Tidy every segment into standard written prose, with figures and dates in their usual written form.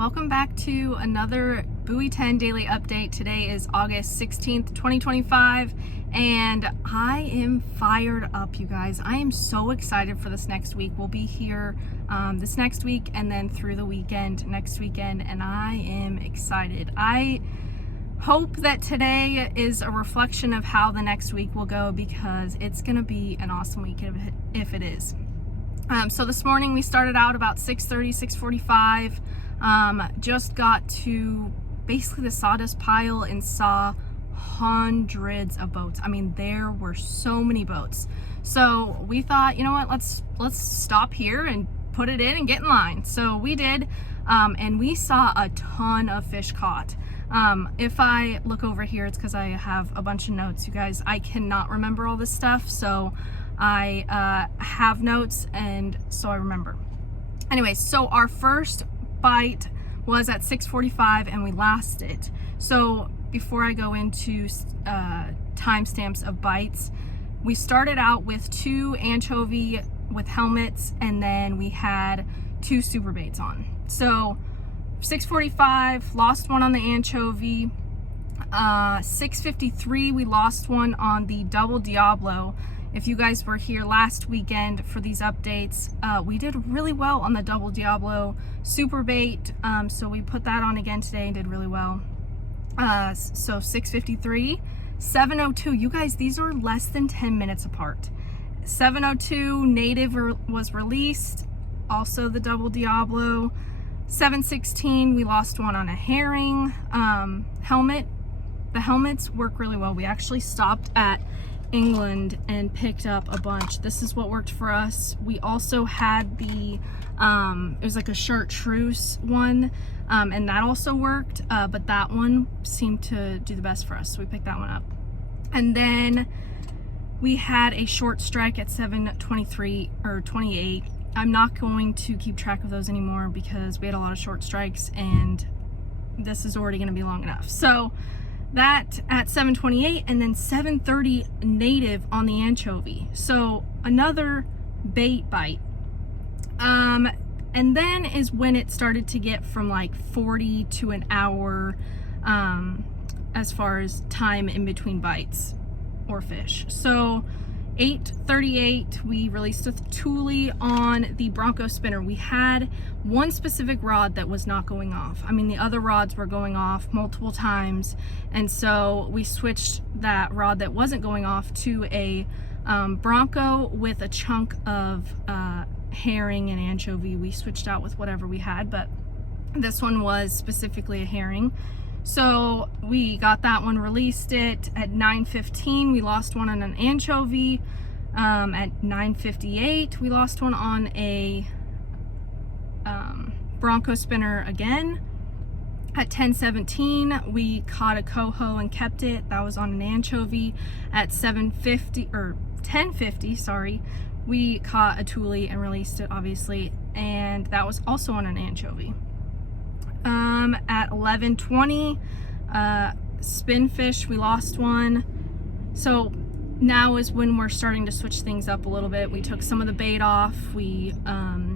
Welcome back to another Buoy10 daily update. Today is August 16th, 2025, and I am fired up, you guys. I am so excited for this next week. We'll be here this next week and then through the weekend, next weekend, and I am excited. I hope that today is a reflection of how the next week will go, because it's gonna be an awesome week if it is. So this morning we started out about 6:30, 6:45. Just got to basically the sawdust pile and saw hundreds of boats. I mean, there were so many boats. So we thought, you know what, let's stop here and put it in and get in line. So we did, and we saw a ton of fish caught. If I look over here, it's because I have a bunch of notes, you guys. I cannot remember all this stuff, so I have notes, and so I remember. Anyway, so our first bite was at 6:45 and we lost it. So before I go into timestamps of bites, we started out with 2 anchovy with helmets, and then we had 2 super baits on. So 6:45, lost one on the anchovy. 6:53, we lost one on the double Diablo. If you guys were here last weekend for these updates, we did really well on the double Diablo super bait. So we put that on again today and did really well. So 6:53, 7:02, you guys, these are less than 10 minutes apart. 7:02, native was released, also the double Diablo. 7:16, we lost one on a herring. Helmet, the helmets work really well. We actually stopped at England and picked up a bunch. This is what worked for us. We also had the it was like a chartreuse one, and that also worked, but that one seemed to do the best for us, so we picked that one up. And then we had a short strike at 7:23 or 28. I'm not going to keep track of those anymore because we had a lot of short strikes and this is already going to be long enough. So that at 7:28, and then 7:30 native on the anchovy. So another bait bite. And then is when it started to get from like 40 to an hour as far as time in between bites or fish. So 8:38, we released a Thule on the Bronco spinner. We had one specific rod that was not going off. I mean, the other rods were going off multiple times, and so we switched that rod that wasn't going off to a Bronco with a chunk of herring and anchovy. We switched out with whatever we had, but this one was specifically a herring. So we got that one, released it at 9:15. We lost one on an anchovy. At 9:58, we lost one on a Bronco spinner again. At 10:17, we caught a coho and kept it. That was on an anchovy. At 7:50 or 10:50, sorry, we caught a Thule and released it, obviously, and that was also on an anchovy. At 11:20, spinfish, we lost one. So now is when we're starting to switch things up a little bit. We took some of the bait off. We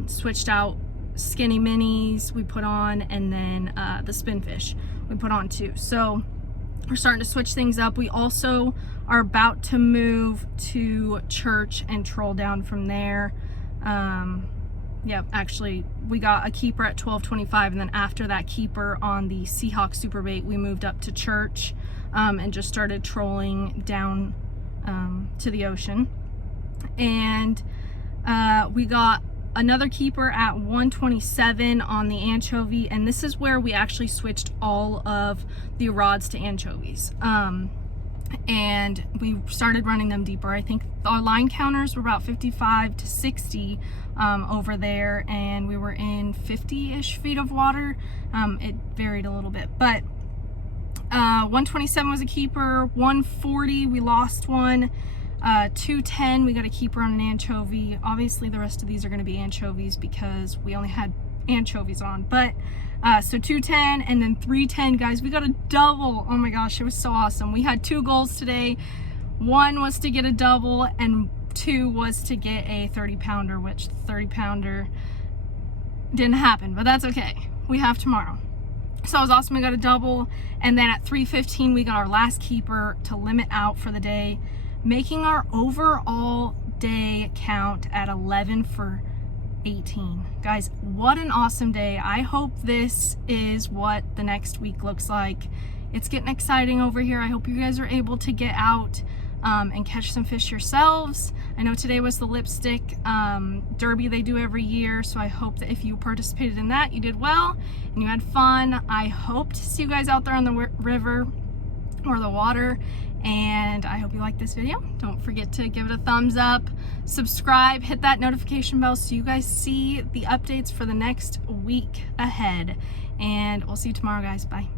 switched out skinny minis we put on, and then the spinfish we put on too. So we're starting to switch things up. We also are about to move to Church and troll down from there. Yeah, actually, we got a keeper at 12:25, and then after that keeper on the Seahawk super bait, we moved up to Church and just started trolling down to the ocean. And we got another keeper at 1:27 on the anchovy, and this is where we actually switched all of the rods to anchovies. And we started running them deeper. I think our line counters were about 55 to 60 over there, and we were in 50-ish feet of water. It varied a little bit, but 127 was a keeper. 140, we lost one. 210, we got a keeper on an anchovy. Obviously the rest of these are going to be anchovies because we only had anchovies on, but so 210, and then 310, guys, we got a double. Oh my gosh, it was so awesome. We had 2 goals today. One was to get a double, and 2 was to get a 30-pounder, which the 30-pounder didn't happen, but that's okay. we have tomorrow. So it was awesome. We got a double, and then at 3:15 we got our last keeper to limit out for the day, making our overall day count at 11 for 18. Guys, what an awesome day. I hope this is what the next week looks like. It's getting exciting over here. I hope you guys are able to get out and catch some fish yourselves. I know today was the lipstick derby they do every year, so I hope that if you participated in that, you did well and you had fun. I hope to see you guys out there on the river or the water, and I hope you like this video. Don't forget to give it a thumbs up, subscribe, hit that notification bell so you guys see the updates for the next week ahead, and we'll see you tomorrow, guys. Bye.